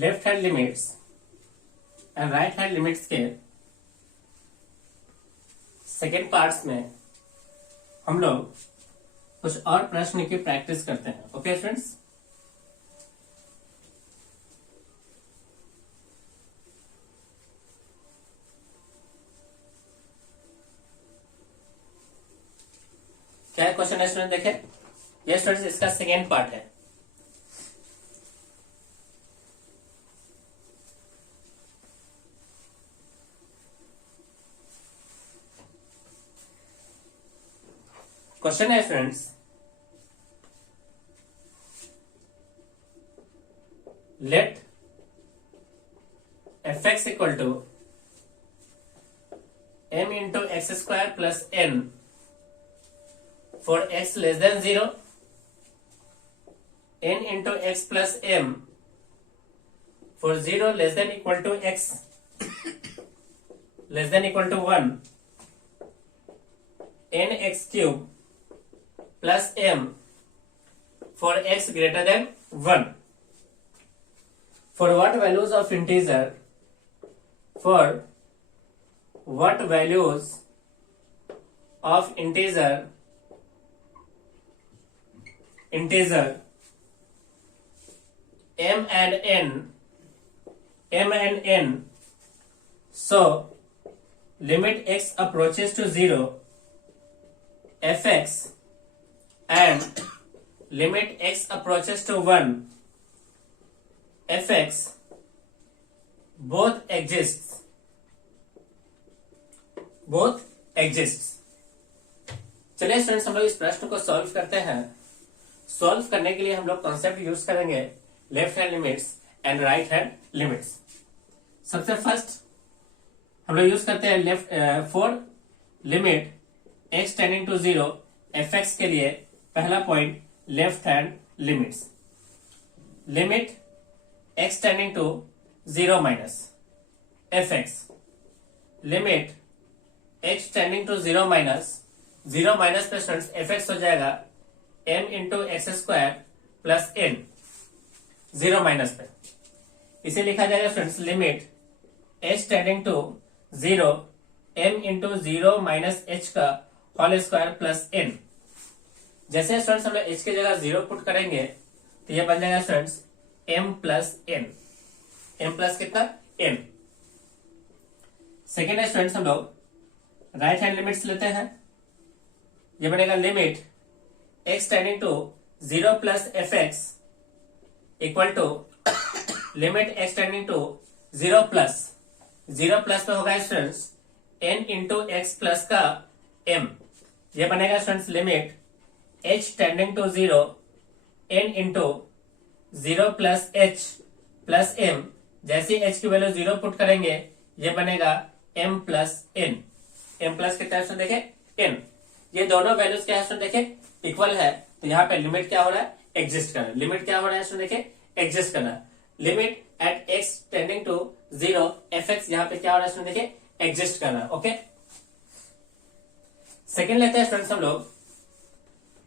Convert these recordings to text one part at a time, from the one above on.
Left hand limits and right hand limits के second parts में हम लोग कुछ और प्रश्न की प्रैक्टिस करते हैं। ओके फ्रेंड्स, क्या क्वेश्चन है स्टूडेंट? देखें, ये स्टूडेंट्स इसका सेकेंड पार्ट है। क्वेश्चन है friends, let fx equal to m into x square plus n for x less than 0, n into x plus m for 0 less than equal to x less than equal to 1, n x cube plus m for x greater than 1. For what values of integer? For what values of integer m and n, so limit x approaches to 0 fx and limit x approaches to 1 fx both exists. चलिए students, हम लोग इस प्रश्न को solve करते हैं। Solve करने के लिए हम लोग कॉन्सेप्ट यूज करेंगे left hand limits and right hand limits. सबसे फर्स्ट हम लोग यूज करते हैं left for limit x tending to 0 fx के लिए पहला point left hand limits. Limit x tending to 0 minus fx, limit x tending to 0 minus पे students fx हो जाएगा m into x square plus n 0 minus पे। इसे लिखा जाएगा students limit h tending to 0 m into 0 minus h का whole square plus n। जैसे students हम लोग h की जगह 0 पुट करेंगे तो ये बन जाएगा students m plus n। m plus कितना? n। सेकेंड है स्टूडेंट्स, हम लोग राइट हैंड लिमिट्स लेते हैं। ये बनेगा limit x tending to 0 plus fx equal to limit x tending to 0 plus पे होगा students n into x plus का m। ये बनेगा students limit h tending to 0 n into 0 plus h plus m। जैसे h की value 0 put करेंगे ये बनेगा m plus n। m plus कितना है देखे n। ये दोनों वैल्यूज क्या है देखे इक्वल है, तो यहाँ पे लिमिट क्या हो रहा है? एग्जिस्ट करना। लिमिट क्या हो रहा है देखे एग्जिस्ट करना। Limit at x tending to 0 fx यहाँ पे क्या हो रहा है देखे एग्जिस्ट करना। ओके, सेकेंड लेते हैं स्टूडेंट्स हम लोग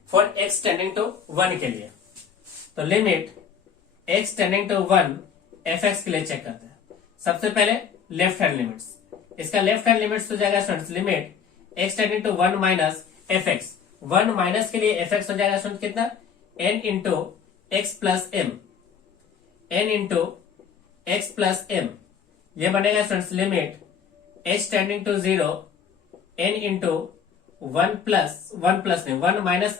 फॉर x टेंडिंग टू 1 के लिए। तो limit x tending to 1 fx के लिए चेक करते हैं। सबसे पहले लेफ्ट हैंड लिमिट्स। इसका लेफ्ट हैंड लिमिट्स हो जाएगा students limit x tending to 1 minus fx। 1 minus के लिए fx हो जाएगा स्टूडेंट कितना? n into x plus m। n into x plus m। ये बनेगा students limit h tending to 0 n into 1 minus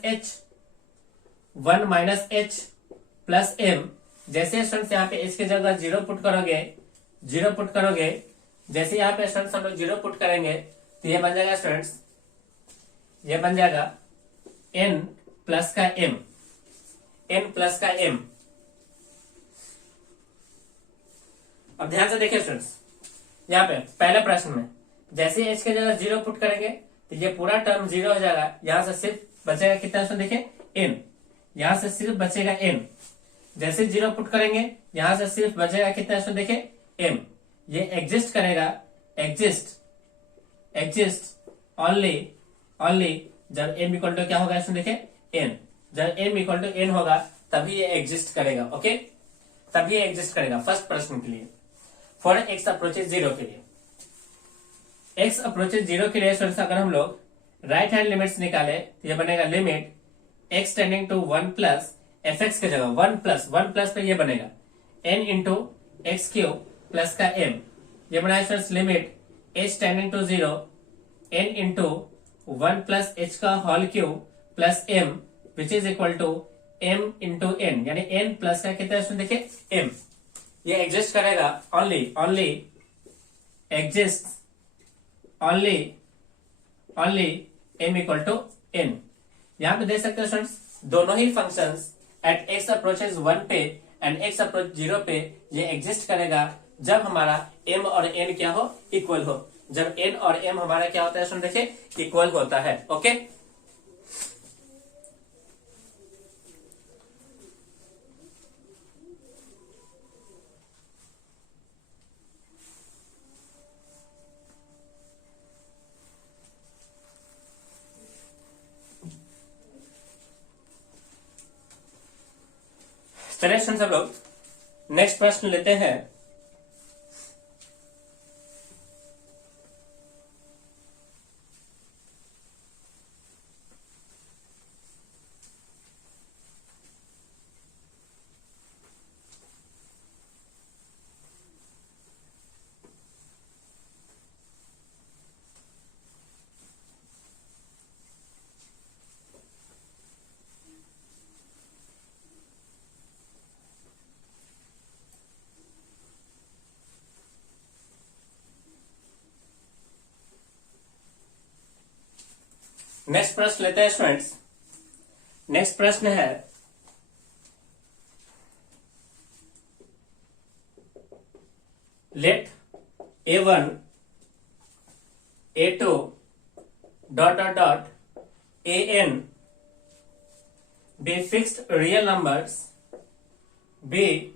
h plus m। जैसे students यहाँ पे h की जगह 0 पुट करोगे, जैसे यहाँ पे स्टूडेंट्स हम लोग 0 पुट करेंगे तो ये बन जाएगा स्टूडेंट्स, ये बन जाएगा n प्लस का m। अब ध्यान से देखिए स्टूडेंट्स, यहाँ पे पहले प्रश्न में जैसे h की जगह 0 पुट करेंगे तो ये पूरा टर्म 0 हो जाएगा। यहां से सिर्फ बचेगा कितना स्टूडेंट देखिए n। यहां से सिर्फ बचेगा n। जैसे 0 पुट करेंगे यहां से सिर्फ बचेगा कितना स्टूडेंट देखिए m। ये एग्जिस्ट करेगा, एग्जिस्ट ओनली जब m इक्वल टू क्या होगा स्टूडेंट देखिए n। जब m इक्वल टू n होगा तभी ये एग्जिस्ट करेगा। ओके, तभी एग्जिस्ट करेगा फर्स्ट प्रश्न के लिए। फॉर एक्स अप्रोचेज 0 के लिए, एक्स अप्रोचेज 0 के लिए स्टूडेंट्स अगर हम लोग राइट हैंड लिमिट्स निकाले तो ये बनेगा limit x tending to 1 plus f x की जगह 1 प्लस पे ये बनेगा n into x cube plus का एम, ये बनाया students limit h tending to 0 n into 1 plus h का whole cube plus m which is equal to m into n, यानी एन प्लस का कितना है देखिए एम। ये एग्जिस्ट करेगा only exist only m equal to n. यहां पे देख सकते हो स्टूडेंट्स दोनों ही फंक्शंस एट एक्स अप्रोचेज 1 पे एंड एक्स अप्रोच 0 पे ये एग्जिस्ट करेगा जब हमारा m और n क्या हो, इक्वल हो। जब n और m हमारा क्या होता है सुन देखिए, इक्वल होता है। ओके, चलिए सब लोग नेक्स्ट प्रश्न लेते हैं। नेक्स्ट प्रश्न लेते हैं स्टूडेंट्स। नेक्स्ट प्रश्न है late a1 a2 dot dot dot an be fixed real numbers, be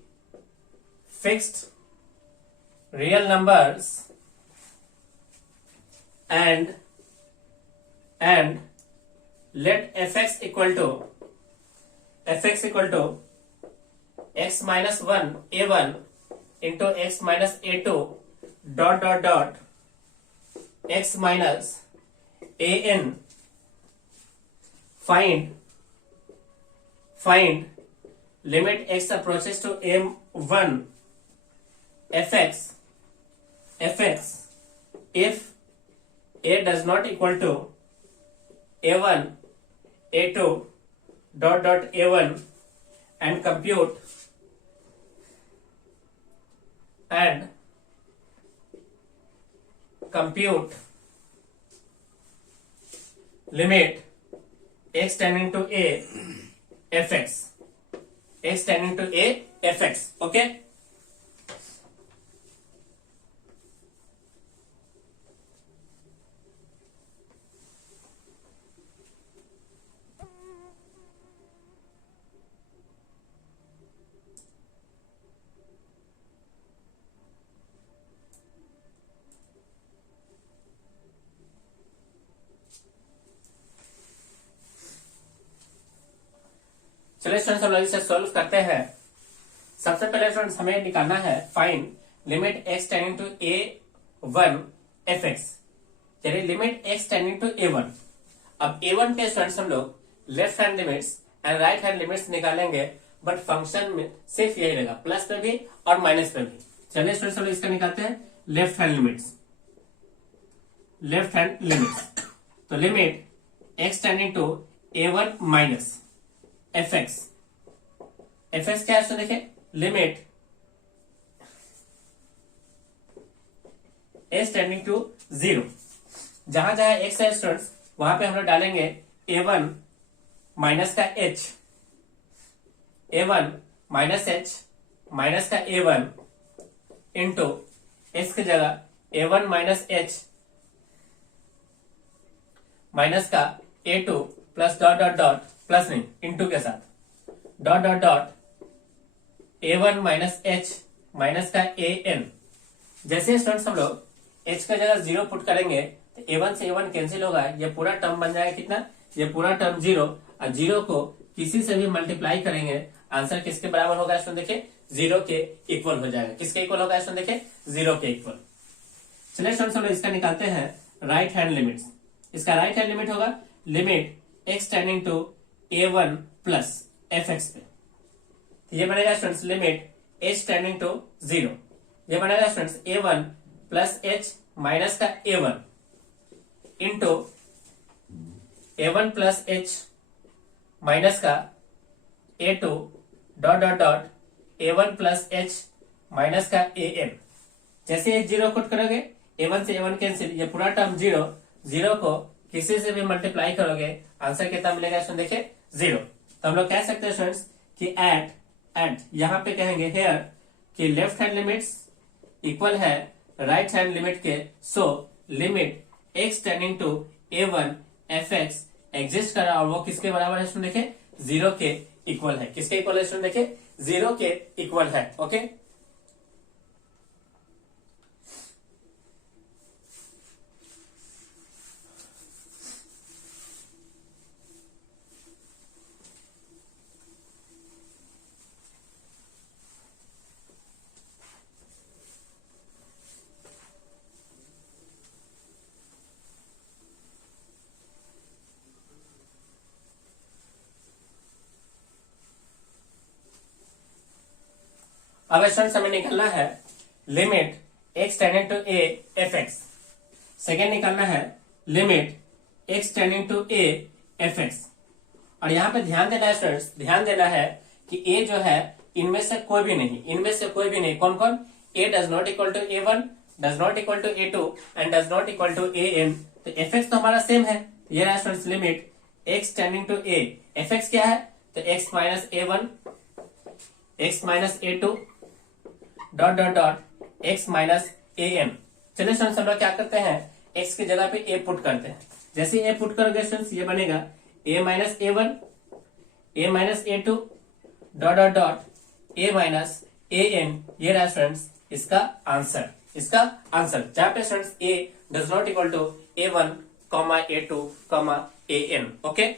fixed real numbers and let fx equal to x minus 1 a1 into x minus a2 dot dot dot x minus an, find limit x approaches to m1 fx if a does not equal to a1 a2 dot dot a1 and compute limit x tending to a fx, x tending to a fx. okay, चलिए students हम लोग इसे solve करते हैं। सबसे पहले students हमें निकालना है find limit x tending to a1 fx, चलिए limit x tending to a1। अब a1 पे स्टूडेंट्स हम लोग left hand limits and right hand limits निकालेंगे, बट फंक्शन में सिर्फ यही रहेगा, प्लस पे भी और माइनस पे भी। चलिए स्टूडेंट्स हम लोग इसका निकालते हैं लेफ्ट हैंड लिमिट्स। तो limit x tending to a1 minus fx क्या है तो देखिए लिमिट s टेंडिंग टू 0, जहां जहां x है स्टूडेंट्स वहां पे हम लोग डालेंगे a1 माइनस का h, a1 minus h minus का a1 इंटू s की जगह a1 माइनस h माइनस का a2 plus dot dot dot, plus नहीं इंटू के साथ dot dot dot a1 minus h minus का an। जैसे स्टूडेंट्स हम लोग h का जगह 0 पुट करेंगे तो a1 से a1 कैंसिल होगा, ये पूरा टर्म बन जाएगा कितना, ये पूरा टर्म 0, और 0 को किसी से भी मल्टीप्लाई करेंगे आंसर किसके बराबर होगा स्टूडेंट देखिए जीरो के इक्वल हो जाएगा। किसके इक्वल होगा स्टूडेंट, देखिए जीरो के इक्वल। चलिए स्टूडेंट हम लोग इसका निकालते हैं राइट हैंड लिमिट्स। इसका राइट हैंड लिमिट होगा limit x tending to a1 plus f x पे। ये बनेगा students limit h tending to 0। ये बनेगा students a1 plus h minus का a1 into a1 plus h minus का a2 dot dot dot a1 plus h minus का an। जैसे ये जीरो पुट करोगे a1 से a1 कैंसिल, ये पूरा टर्म जीरो, जीरो को किसी से भी मल्टीप्लाई करोगे आंसर कितना मिलेगा स्टूडेंट, देखिए जीरो। तो हम लोग कह सकते हैं स्टूडेंट्स कि एट यहां पे कहेंगे हेयर कि लेफ्ट हैंड लिमिट्स इक्वल है राइट हैंड लिमिट के। So limit x tending to a1 f x exist कर रहा है और वो किसके बराबर है स्टूडेंट, देखिए जीरो के इक्वल है। किसके इक्वल है स्टूडेंट, देखिए जीरो के इक्वल है। ओके, अब स्टूडेंट्स हमें निकालना है limit x tending to a f x. Second निकालना है limit x tending to a f x. और यहां पे ध्यान देना है स्टूडेंट्स, ध्यान देना है कि a जो है इनमें से कोई भी नहीं, इनमें से कोई भी नहीं। कौन कौन, a does not equal to a1, does not equal to a2 and does not equal to an। तो एफ एक्स तो हमारा सेम है। ये रहा students limit x tending to a f x क्या है, तो x माइनस a1 x माइनस a2 dot dot dot x माइनस an। चलिए स्टूडेंट्स हम लोग क्या करते हैं, x की जगह पे a पुट करते हैं। जैसे a पुट करोगे स्टूडेंट्स ये बनेगा a minus a1 a minus a2 dot dot dot a minus an। ये रहा स्टूडेंट्स इसका आंसर, इसका आंसर जहां पे students a does not equal to a1 comma a2 comma an। Okay,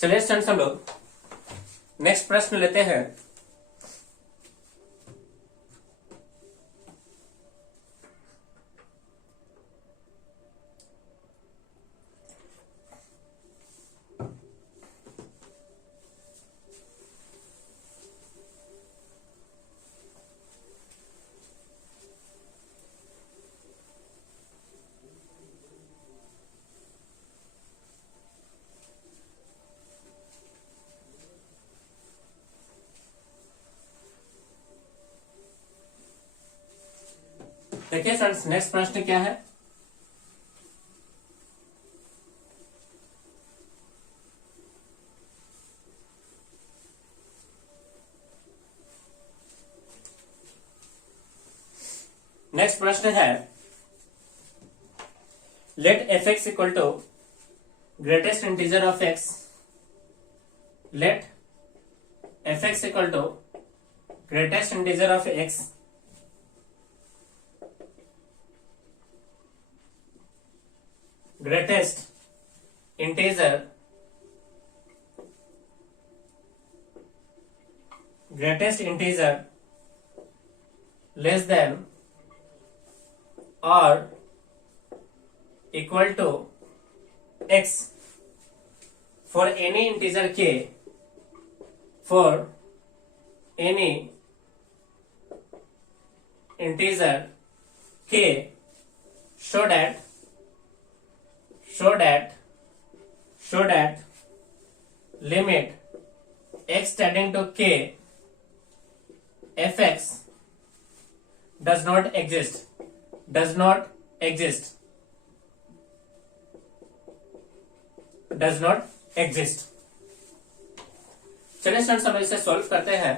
चलिए स्टूडेंट्स हम लोग नेक्स्ट प्रश्न लेते हैं। देखिए फ्रेंड्स नेक्स्ट प्रश्न क्या है, नेक्स्ट प्रश्न है let f x equal to greatest integer of x, let f x equal to greatest integer of x greatest integer less than or equal to x for any integer k, for any integer k, so that limit x tending to k fx does not exist. चलिए students हम इसे solve करते हैं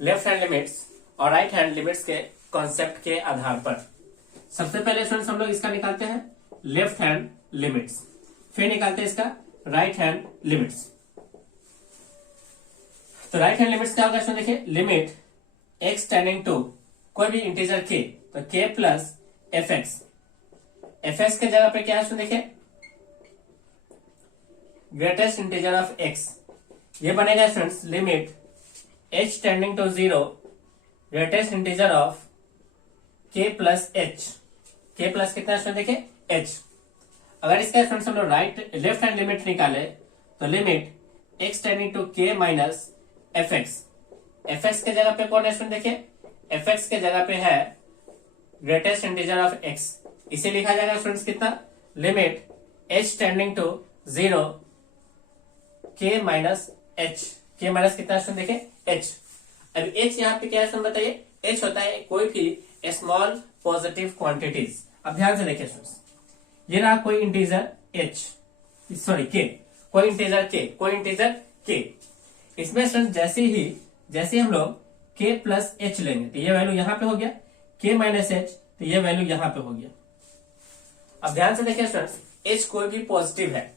left hand limits और right hand limits के concept के आधार पर। सबसे पहले स्टूडेंट्स हम लोग इसका निकालते हैं लेफ्ट हैंड लिमिट्स, फिर निकालते हैं इसका राइट हैंड लिमिट्स। तो राइट हैंड लिमिट्स क्या होगा स्टूडेंट, देखिए लिमिट x टेंडिंग टू कोई भी इंटीजर k, तो k प्लस fx के जगह पे क्या है स्टूडेंट, देखिए ग्रेटेस्ट इंटीजर ऑफ x, ये बनेगा students limit h tending to 0 greatest integer of k plus h, k plus कितना स्टूडेंट देखिए h। अगर इसका स्टूडेंट्स हम लोग लेफ्ट हैंड लिमिट निकाले तो limit x tending to k minus fx के जगह पे कौन है स्टूडेंट, देखिए fx के जगह पे है ग्रेटेस्ट इंटीजर ऑफ x, इसे लिखा जाएगा स्टूडेंट्स कितना, limit h tending to 0 k minus h, k minus कितना स्टूडेंट देखिए h। अब h यहाँ पे क्या है स्टूडेंट बताइए, h होता है कोई भी स्मॉल पॉजिटिव क्वांटिटीज। अब ध्यान से देखिए स्टूडेंट्स, ये रहा कोई इंटीजर h, सॉरी k, कोई इंटीजर k, इसमें स्टूडेंट जैसे हम लोग k प्लस h लेंगे तो ये वैल्यू यहां पे हो गया, k माइनस h तो ये वैल्यू यहां पे हो गया। अब ध्यान से देखिए स्टूडेंट्स, h कोई भी पॉजिटिव है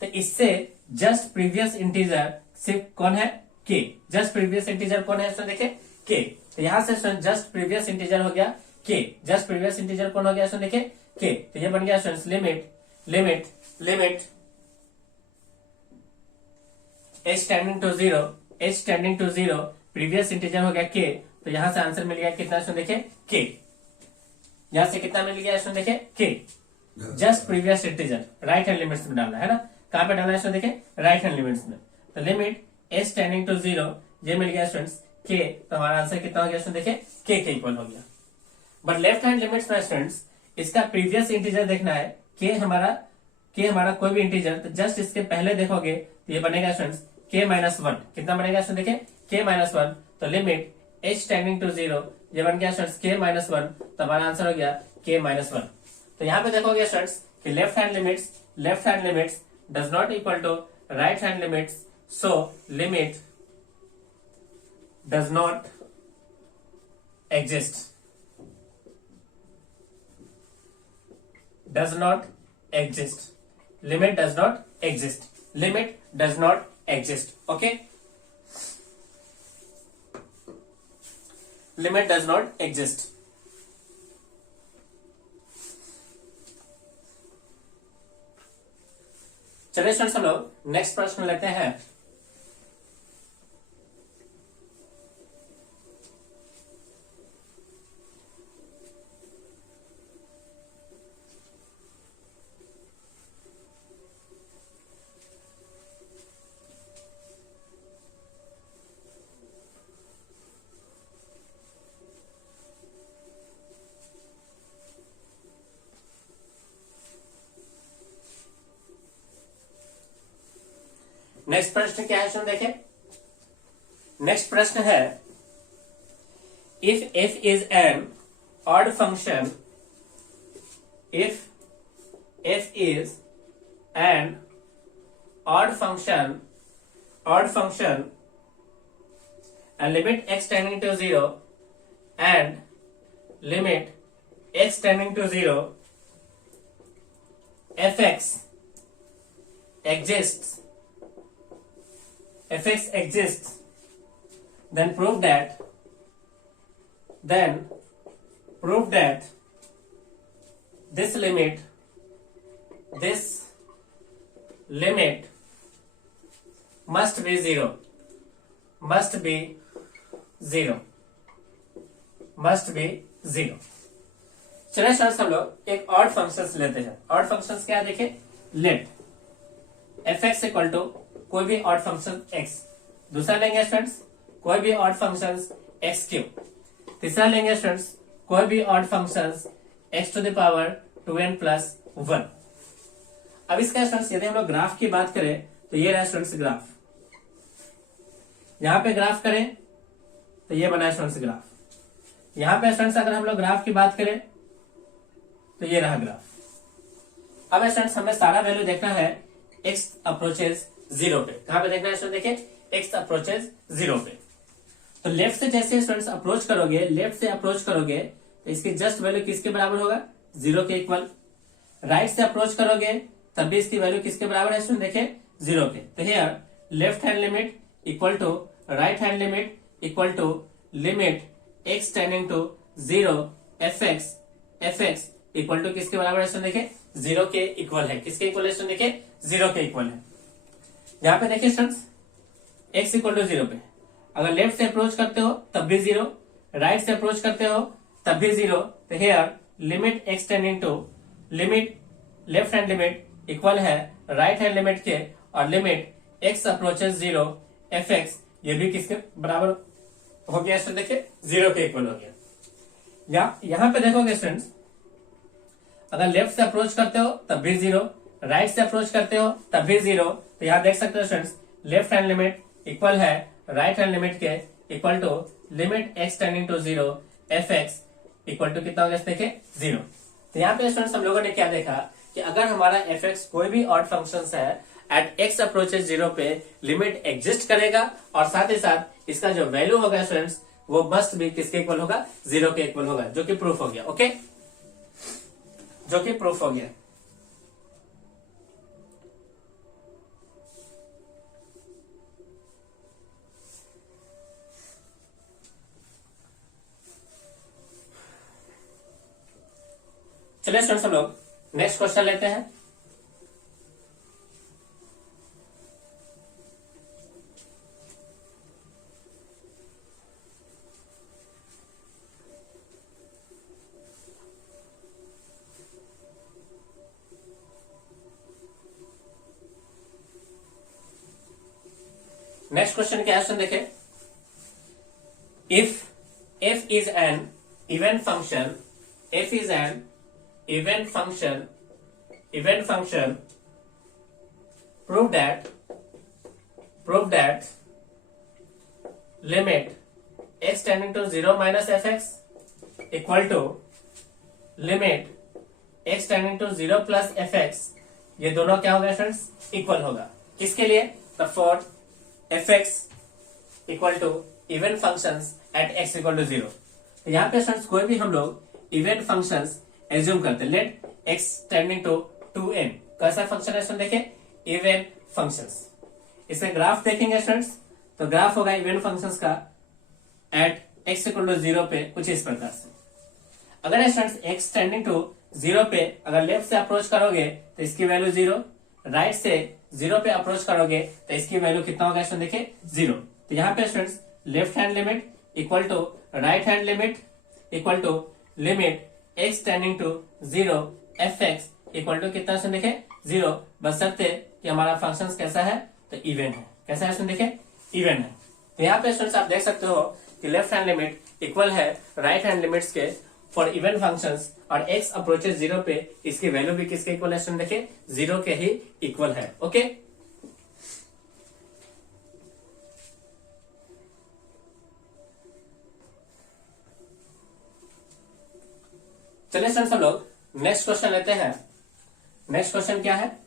तो इससे जस्ट प्रीवियस इंटीजर सिर्फ कौन है, k, जस्ट प्रीवियस इंटीजर कौन है स्टूडेंट देखिए k, तो यहां से स्टूडेंट जस्ट प्रीवियस इंटीजर हो गया k, जस्ट प्रीवियस इंटीजर कौन हो गया स्टूडेंट देखिए k, तो ये बन गया students limit h tending to 0 previous integer हो गया k, तो यहां से आंसर मिल गया कितना स्टूडेंट देखिए k, यहां से कितना मिल गया स्टूडेंट देखिए k, just previous integer right hand limits में डालना है ना, कहां पे डालना है स्टूडेंट देखिए राइट हैंड लिमिट्स में, तो लिमिट h टेंडिंग टू 0 ये मिल गया स्टूडेंट्स k, तो हमारा आंसर कितना हो गया स्टूडेंट देखिए k के इक्वल हो गया। बट लेफ्ट हैंड लिमिट्स में स्टूडेंट्स इसका प्रीवियस इंटीजर देखना है, k हमारा कोई भी इंटीजर, तो जस्ट इसके पहले देखोगे तो ये बनेगा स्टूडेंट्स k माइनस 1, कितना बनेगा स्टूडेंट देखिए k माइनस 1, तो लिमिट h टेंडिंग टू 0 ये बन गया स्टूडेंट्स k माइनस 1, तो हमारा आंसर हो गया k माइनस 1। तो यहाँ पे देखोगे स्टूडेंट्स कि left hand limits does not equal to right hand limits, so limit does not exist, limit does not exist, okay, limit does not exist। चलिए स्टूडेंट्स हम लोग नेक्स्ट प्रश्न लेते हैं। नेक्स्ट प्रश्न क्या है सुन देखें, नेक्स्ट प्रश्न है if f is an odd function, if f is an odd function and limit x tending to 0 and limit x tending to 0 fx exists, then prove that this limit this limit must be zero, must be zero, must be zero। चलिए students हम लोग एक odd functions लेते हैं। Odd functions क्या है देखिए, let f x equal to कोई भी ऑड फंक्शन एक्स, दूसरा लेंगे स्टूडेंट्स कोई भी ऑड फंक्शंस एक्स क्यूब, तीसरा लेंगे स्टूडेंट्स कोई भी odd functions x to the power 2n plus 1। अब इसका स्टूडेंट्स यदि हम लोग ग्राफ की बात करें तो ये रहा स्टूडेंट्स ग्राफ, यहां पे ग्राफ करें तो ये बना स्टूडेंट्स ग्राफ, यहां पे स्टूडेंट्स अगर हम लोग ग्राफ की बात करें तो ये रहा ग्राफ। अब स्टूडेंट्स हमें सारा वैल्यू देखना है x अप्रोचेज 0 पे। कहां पे देखना है स्टूडेंट, देखिए x अप्रोचेज 0 पे। तो लेफ्ट से जैसे स्टूडेंट्स अप्रोच करोगे, लेफ्ट से अप्रोच करोगे तो इसकी जस्ट वैल्यू किसके बराबर होगा, 0 के इक्वल। राइट से अप्रोच करोगे तब भी इसकी वैल्यू किसके बराबर है स्टूडेंट, देखिए 0 के। तो here left hand limit equal to right hand limit equal to limit x tending to 0 f x equal to किसके बराबर है स्टूडेंट, देखिए 0 के इक्वल है। किसके इक्वल है स्टूडेंट, देखिए 0 के इक्वल है। यहां पे देखिए स्टूडेंट्स x इक्वल टू 0 पे अगर लेफ्ट से अप्रोच करते हो तब भी 0, राइट से अप्रोच करते हो तब भी 0। तो here limit x tending to limit left hand limit equal है राइट हैंड लिमिट के, और limit x approaches 0 f x ये भी किसके बराबर हो गया स्टूडेंट, देखिए 0 के इक्वल हो गया। यहां पे देखोगे स्टूडेंट्स अगर लेफ्ट से अप्रोच करते हो तब भी 0, राइट से अप्रोच करते हो तब भी 0। तो यहां देख सकते हो students left hand limit equal है राइट हैंड लिमिट के equal to limit x tending to 0 f x equal to कितना हो गया देखिए 0। तो यहाँ पे स्टूडेंट्स हम लोगों ने क्या देखा कि अगर हमारा एफ एक्स कोई भी ऑड फंक्शन है एट x अप्रोचेज 0 पे लिमिट एग्जिस्ट करेगा, और साथ ही साथ इसका जो वैल्यू होगा स्टूडेंट्स वो मस्ट भी किसके इक्वल होगा, 0 के इक्वल होगा, जो कि प्रूफ हो गया। ओके, जो कि प्रूफ हो गया। चलिए स्टूडेंट्स हम लोग नेक्स्ट क्वेश्चन लेते हैं। नेक्स्ट क्वेश्चन क्या है देखें, if f is an even function, f is an even function, prove that limit x tending to 0 minus fx equal to limit x tending to 0 plus fx, ये दोनों क्या होगा students, equal होगा। किसके लिए, the for fx equal to even functions at x equal to 0। तो यहाँ पे स्टूडेंट्स कोई भी हम लोग इवेंट फंक्शंस एज्यूम करते हैं, late x tending to 2n। कैसा फंक्शन है स्टूडेंट, देखिए इवेंट फंक्शंस। इसका ग्राफ देखेंगे स्टूडेंट्स तो ग्राफ होगा इवेंट फंक्शंस का एट x इक्वल टू 0 पे कुछ इस प्रकार से। अगर स्टूडेंट्स x टेंडिंग टू 0 पे अगर लेफ्ट से अप्रोच करोगे तो इसकी वैल्यू 0, राइट से 0 पे अप्रोच करोगे तो इसकी वैल्यू कितना होगा स्टूडेंट, देखिए 0। तो यहाँ पे students left hand limit equal to right hand limit equal to limit x tending to 0 f x equal to कितना स्टूडेंट, देखिए 0, बशर्ते कि हमारा फंक्शन कैसा है तो इवन है। कैसा है स्टूडेंट, देखिए इवन है। तो यहाँ पे स्टूडेंट्स आप देख सकते हो कि लेफ्ट हैंड लिमिट इक्वल है राइट हैंड लिमिट्स के फॉर इवन फंक्शंस, और x अप्रोचेस 0 पे इसकी वैल्यू भी किसके इक्वल है स्टूडेंट, देखिए 0 के ही इक्वल है। ओके, चलिए स्टूडेंट्स हम लोग नेक्स्ट क्वेश्चन लेते हैं। नेक्स्ट क्वेश्चन क्या है,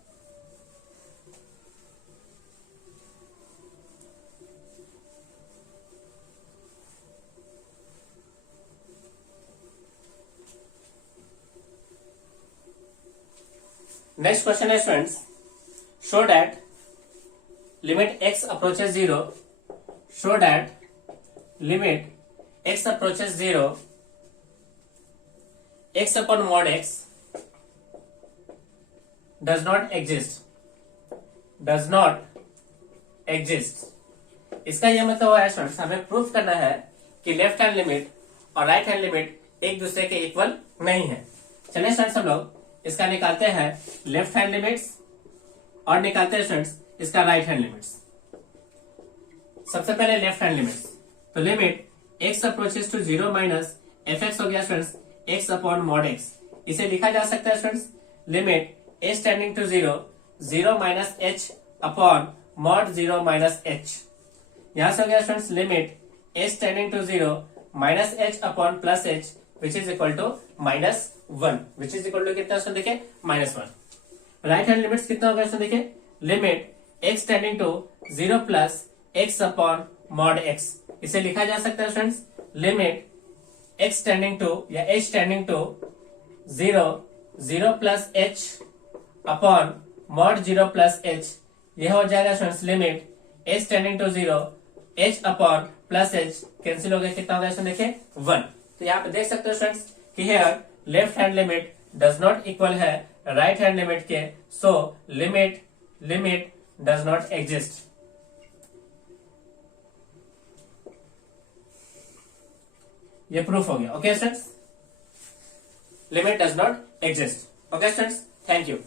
नेक्स्ट क्वेश्चन है students, show that limit x approaches 0, show that limit x approaches 0 x upon mod x does not exist, does not exist. इसका यह मतलब है स्टूडेंट्स, हमें प्रूफ करना है कि लेफ्ट हैंड लिमिट और राइट हैंड लिमिट एक दूसरे के इक्वल नहीं है। चलिए स्टूडेंट्स हम लोग इसका निकालते हैं लेफ्ट हैंड लिमिट्स और निकालते हैं स्टूडेंट्स इसका राइट हैंड लिमिट्स। सबसे पहले लेफ्ट हैंड लिमिट्स, तो limit x approaches to 0 minus f x हो गया students x upon mod x। इसे लिखा जा सकता है students limit h tending to 0 0 minus h upon mod 0 minus h। यहां से हो गया students limit h tending to 0 minus h upon plus h which is equal to -1, which is equal to कितना स्टूडेंट देखिए -1। राइट हैंड लिमिट्स कितना होगा student देखिए limit x tending to 0 plus x upon mod x। इसे लिखा जा सकता है students limit x tending to या h tending to 0 0 plus h upon mod 0 plus h। यह हो जाएगा students limit h tending to 0 h upon plus h। Cancel हो गया, कितना होगा स्टूडेंट देखिए 1। तो यहाँ पे देख सकते हो स्टूडेंट्स कि here left hand limit does not equal है राइट हैंड लिमिट के, so limit does not exist. ये प्रूफ हो गया। Okay students, limit does not exist. Okay students, thank you.